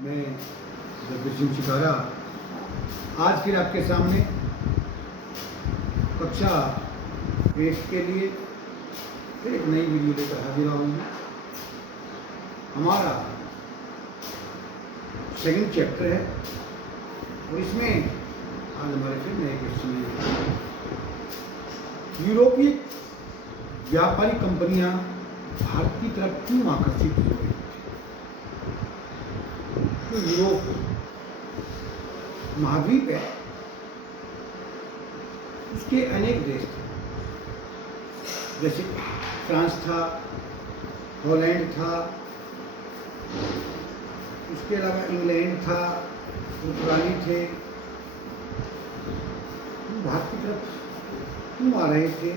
मैं जगदीश सिंह शिकारा आज फिर आपके सामने कक्षा 8 के लिए फिर एक नई वीडियो लेकर हाजिर हुआ हूँ। हमारा सेकंड चैप्टर है और इसमें आज हमारे फिर नए क्वेश्चन हैं। यूरोपीय व्यापारिक कंपनियां भारत की तरफ क्यों आकर्षित हो रही थी? तो यूरोप महाद्वीप है, उसके अनेक देश थे, जैसे फ्रांस था, हॉलैंड था, उसके अलावा इंग्लैंड था, पुर्तगाली थे। भारत की तरफ क्यों आ रहे थे?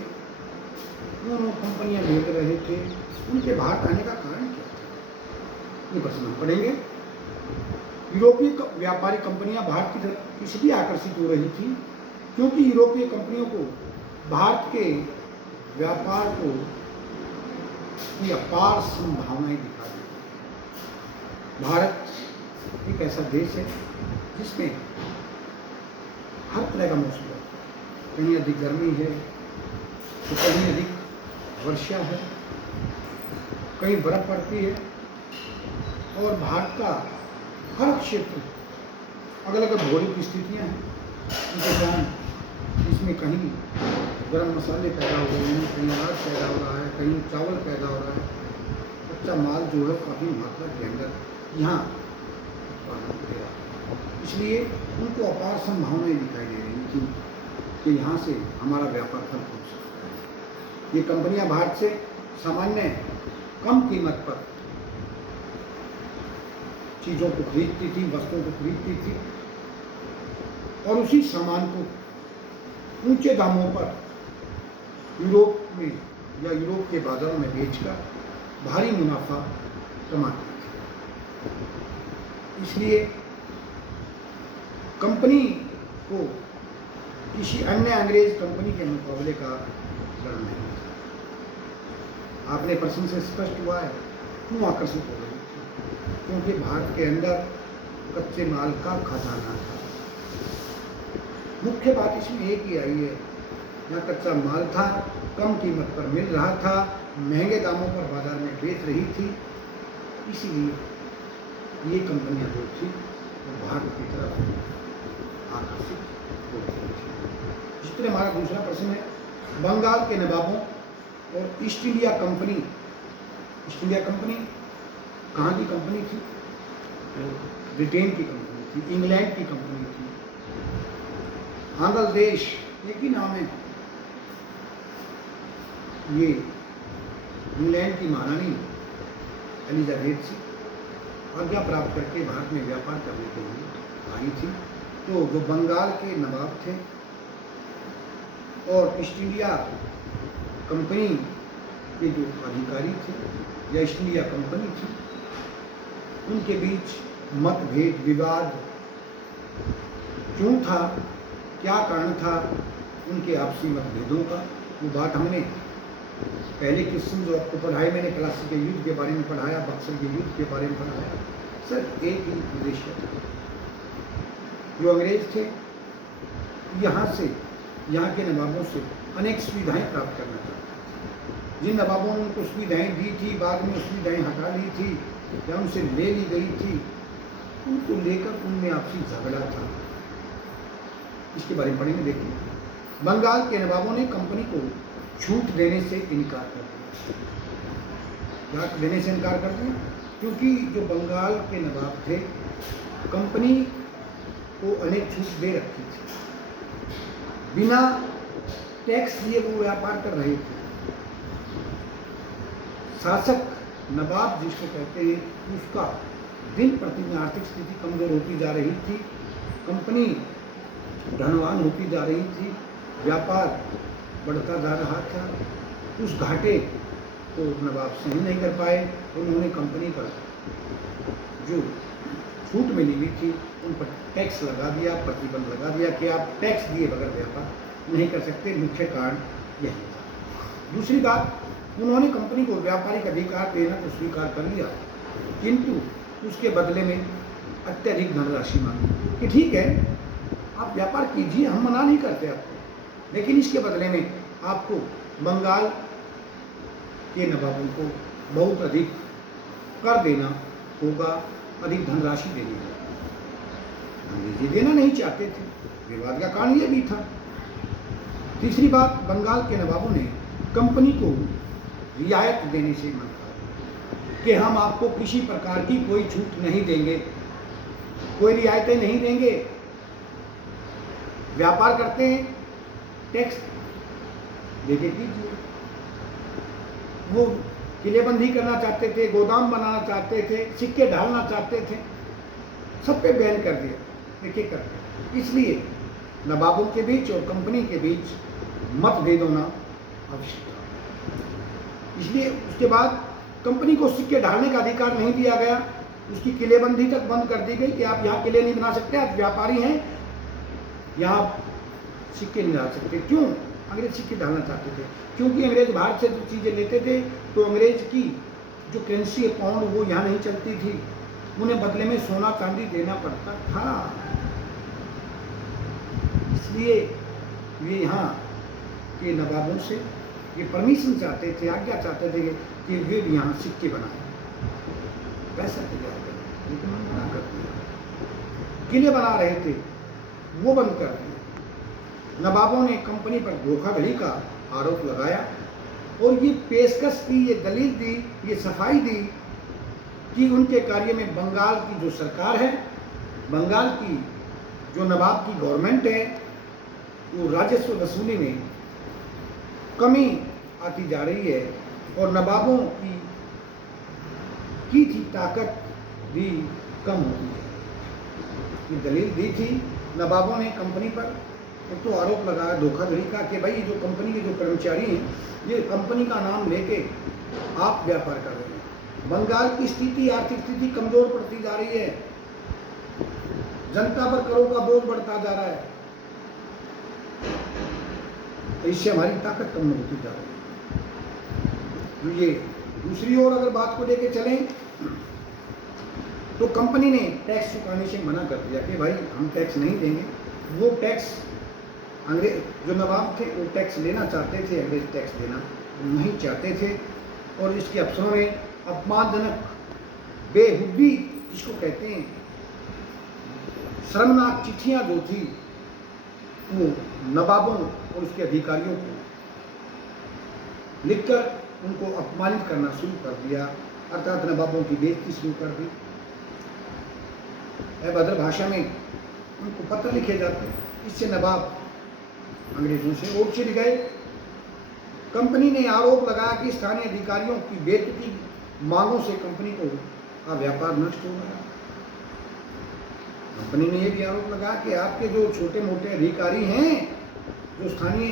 क्यों कंपनियां भेज रहे थे? उनके भारत आने का कारण क्या था? ये प्रश्न हम पढ़ेंगे। यूरोपीय व्यापारिक कंपनियां भारत की तरफ इसलिए आकर्षित हो रही थी क्योंकि यूरोपीय कंपनियों को भारत के व्यापार को की अपार संभावनाएं दिखा दी। भारत एक ऐसा देश है जिसमें हर तरह का मौसम है। कहीं अधिक गर्मी है तो कहीं अधिक वर्षा है, कहीं बर्फ पड़ती है और भारत का हर क्षेत्र अलग अलग भौगोलिक स्थितियाँ हैं। उनके कारण इसमें कहीं गरम मसाले पैदा हो रहे हैं, कहीं अनाज पैदा हो रहा है, कहीं चावल पैदा हो रहा है। कच्चा माल जो है काफ़ी मात्रा के अंदर यहाँ उत्पादन हो रहा है, इसलिए उनको अपार संभावनाएं दिखाई दे रही थी कि यहाँ से हमारा व्यापार फल हो सकता है। ये कंपनियां भारत से सामान्य कम कीमत पर चीज़ों को खरीदती थी, वस्तुओं को खरीदती थी और उसी सामान को ऊंचे दामों पर यूरोप में या यूरोप के बाजारों में बेचकर भारी मुनाफा कमाती थी। इसलिए कंपनी को किसी अन्य अंग्रेज कंपनी के मुकाबले का डर नहीं था। आपने प्रश्न से स्पष्ट हुआ है क्यों आकर्षित हो रही थी? क्योंकि भारत के अंदर कच्चे माल का खजाना था। मुख्य बात इसमें एक ही आई है, यहाँ कच्चा माल था, कम कीमत पर मिल रहा था, महंगे दामों पर बाजार में बेच रही थी, इसीलिए ये कंपनियां जो थी वो भारत की तरफ आकर्षित हो रही थी। जिस तरह हमारा दूसरा प्रश्न है, बंगाल के नवाबों और ईस्ट इंडिया कंपनी कहाँ की कंपनी थी? ब्रिटेन की कंपनी थी, इंग्लैंड की कंपनी थी। आंग्ल देश एक ही नाम है। ये इंग्लैंड की महारानी एलिजाबेथ से आज्ञा प्राप्त करके भारत में व्यापार करने के लिए आई थी। तो जो बंगाल के नवाब थे और ईस्ट इंडिया कंपनी के जो अधिकारी थे या ईस्ट इंडिया कंपनी थी, उनके बीच मतभेद विवाद क्यों था, क्या कारण था उनके आपसी मतभेदों का, वो बात हमने पहले क्वेश्चन जो आपको पढ़ाए, मैंने प्लासी के युद्ध के बारे में पढ़ाया, बक्सर के युद्ध के बारे में पढ़ाया। सर एक ही उद्देश्य था, जो अंग्रेज थे यहाँ के नवाबों से अनेक सुविधाएं प्राप्त करना चाहते थे। जिन नवाबों ने उनको सुविधाएं दी थी, बाद में सुविधाएं हटा ली थी या उनसे ले ली गई थी, उनको लेकर उनमें आपसी झगड़ा था। इसके बारे में पढ़ेंगे। देखिए, बंगाल के नवाबों ने कंपनी को छूट देने से इनकार कर दिया। क्या देने से इनकार कर दिया? क्योंकि जो बंगाल के नवाब थे, कंपनी को अनेक छूट दे रखी थी, बिना टैक्स दिए वो व्यापार कर रहे थे। शासक नवाब जिसको कहते हैं, उसका दिन प्रतिदिन आर्थिक स्थिति कमजोर होती जा रही थी, कंपनी धनवान होती जा रही थी, व्यापार बढ़ता जा रहा था। उस घाटे को नवाब सही नहीं कर पाए। उन्होंने कंपनी पर जो छूट मिली हुई थी उन पर टैक्स लगा दिया, प्रतिबंध लगा दिया कि आप टैक्स दिए बगैर व्यापार नहीं कर सकते। मुख्य कारण यही था। दूसरी बात, उन्होंने कंपनी को व्यापारिक अधिकार देना तो स्वीकार कर लिया, किंतु उसके बदले में अत्यधिक धनराशि मांगी कि ठीक है आप व्यापार कीजिए, हम मना नहीं करते आपको, लेकिन इसके बदले में आपको बंगाल के नवाबों को बहुत अधिक कर देना होगा, अधिक धनराशि देनी होगी। अंग्रेजी देना नहीं चाहते थे, विवाद का कारण यह भी था। तीसरी बात, बंगाल के नवाबों ने कंपनी को रियायत देने से मना किया कि हम आपको किसी प्रकार की कोई छूट नहीं देंगे, कोई रियायतें नहीं देंगे। व्यापार करते हैं, टैक्स देके कीजिए। वो किलेबंदी करना चाहते थे, गोदाम बनाना चाहते थे, सिक्के ढालना चाहते थे, सब पे बैन कर दिया एक एक करके। इसलिए नवाबों के बीच और कंपनी के बीच मतभेद होना आवश्यक था। इसलिए उसके बाद कंपनी को सिक्के ढालने का अधिकार नहीं दिया गया, उसकी किलेबंदी तक बंद कर दी गई कि आप यहाँ किले नहीं बना सकते, आप व्यापारी हैं, यहाँ सिक्के नहीं डाल सकते। क्यों? अंग्रेज सिक्के डालना चाहते थे, क्योंकि अंग्रेज बाहर से जो चीज़ें लेते थे तो अंग्रेज की जो करेंसी है पाउंड वो यहाँ नहीं चलती थी, उन्हें बदले में सोना चांदी देना पड़ता था। इसलिए वे यहाँ के नवाबों से ये परमिशन चाहते थे, आज्ञा चाहते थे कि वे भी यहाँ सिक्के बनाए, पैसा तैयार करें, लेकिन उन्होंने मना कर दिया। किले बना रहे थे वो बंद कर दिए। नवाबों ने कंपनी पर धोखाधड़ी का आरोप लगाया और ये पेशकश की, ये दलील दी, ये सफाई दी कि उनके कार्य में बंगाल की जो सरकार है, बंगाल की जो नवाब की गवर्नमेंट है, वो राजस्व वसूली में कमी आती जा रही है और नवाबों की थी ताकत भी कम होती है। ये दलील दी थी नवाबों ने कंपनी पर। एक तो आरोप लगाया धोखाधड़ी का कि भाई जो कंपनी के जो कर्मचारी हैं, ये कंपनी का नाम लेके आप व्यापार कर रहे हैं। बंगाल की स्थिति, आर्थिक स्थिति कमजोर पड़ती जा रही है, जनता पर करों का बोझ बढ़ता जा रहा है, तो इससे हमारी ताकत कम होती जा रही है। तो ये दूसरी ओर अगर बात को लेके चलें तो कंपनी ने टैक्स चुकाने से मना कर दिया कि भाई हम टैक्स नहीं देंगे। वो टैक्स अंग्रेज जो नवाब थे वो टैक्स लेना चाहते थे, अंग्रेज टैक्स देना नहीं चाहते थे। और इसके अफसरों ने अपमानजनक, बेहुदी जिसको कहते हैं, शर्मनाक चिट्ठियां जो थी वो नवाबों और उसके अधिकारियों को लिखकर उनको अपमानित करना शुरू कर दिया, अर्थात नवाबों की बेइज्जती शुरू कर दी। अभद्र भाषा में उनको पत्र लिखे जाते, इससे नवाब अंग्रेजों से ओट चिढ़ गए। कंपनी ने आरोप लगाया कि स्थानीय अधिकारियों की बेतुकी मांगों से कंपनी का व्यापार नष्ट हो गया। कंपनी ने यह भी आरोप लगाया कि आपके जो छोटे मोटे अधिकारी हैं, जो स्थानीय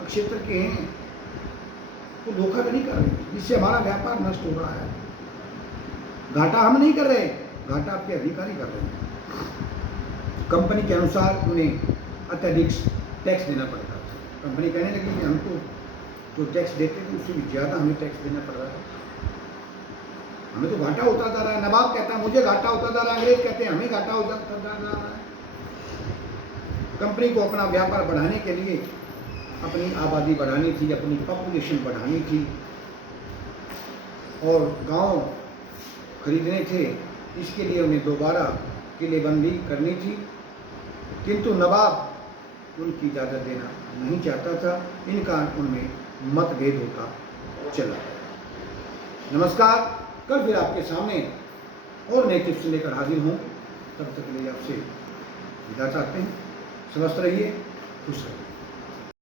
क्षेत्र के हैं, वो धोखाधड़ी कर रहे हैं, जिससे हमारा व्यापार नष्ट हो रहा है। घाटा हम नहीं कर रहे, घाटा आपके अधिकारी कर रहे हैं। कंपनी के अनुसार उन्हें अत्यधिक टैक्स देना पड़ता है। कंपनी कहने लगी कि हमको जो टैक्स देते थे उससे भी ज़्यादा हमें टैक्स देना पड़ रहा है, हमें तो घाटा होता जा रहा है। नवाब कहता है मुझे घाटा होता जा रहा है, अंग्रेज कहते हैं हमें घाटा होता जा रहा है। कंपनी को अपना व्यापार बढ़ाने के लिए अपनी आबादी बढ़ानी थी, अपनी पॉपुलेशन बढ़ानी थी और गांव खरीदने थे, इसके लिए उन्हें दोबारा किलेबंदी करनी थी। किंतु नवाब उनकी इजाज़त देना नहीं चाहता था, इनका उनमें मतभेद होता चला। नमस्कार, कल फिर आपके सामने और नए टिप्स लेकर हाजिर हूँ। तब तक के लिए आपसे विदा चाहते हैं। स्वस्थ रहिए, खुश रहिए।